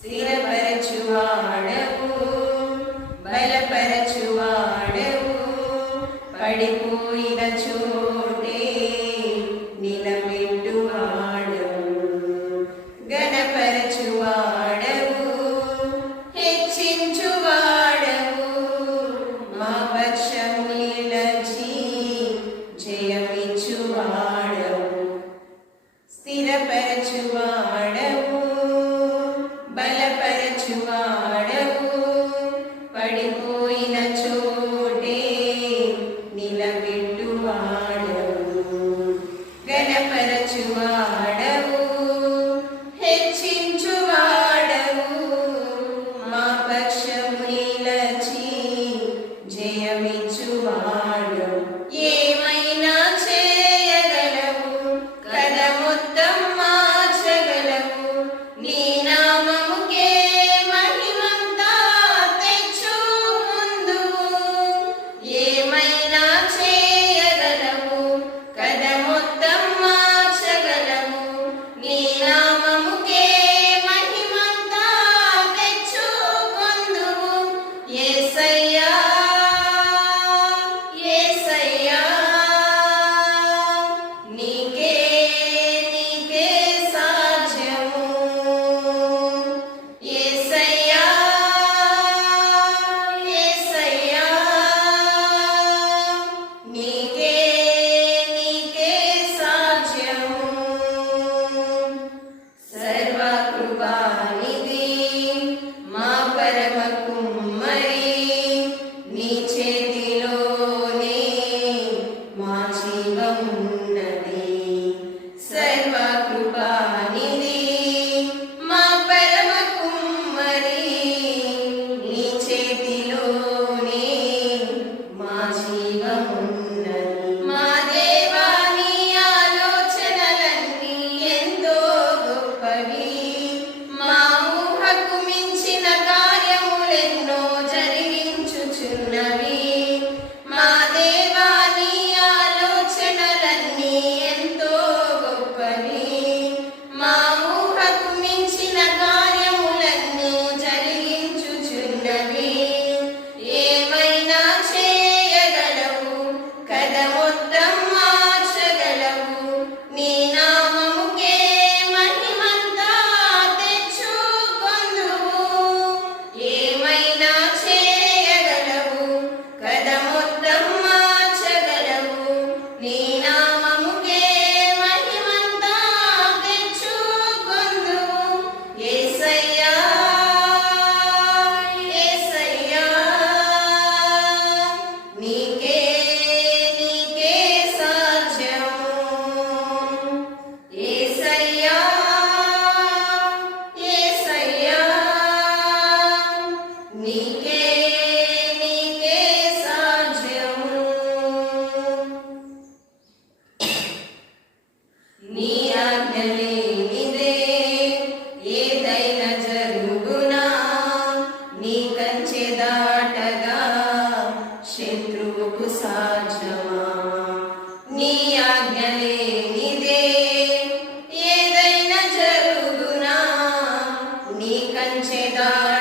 സ്ഥിരപരച്ചുവാണവും ञ्चेदार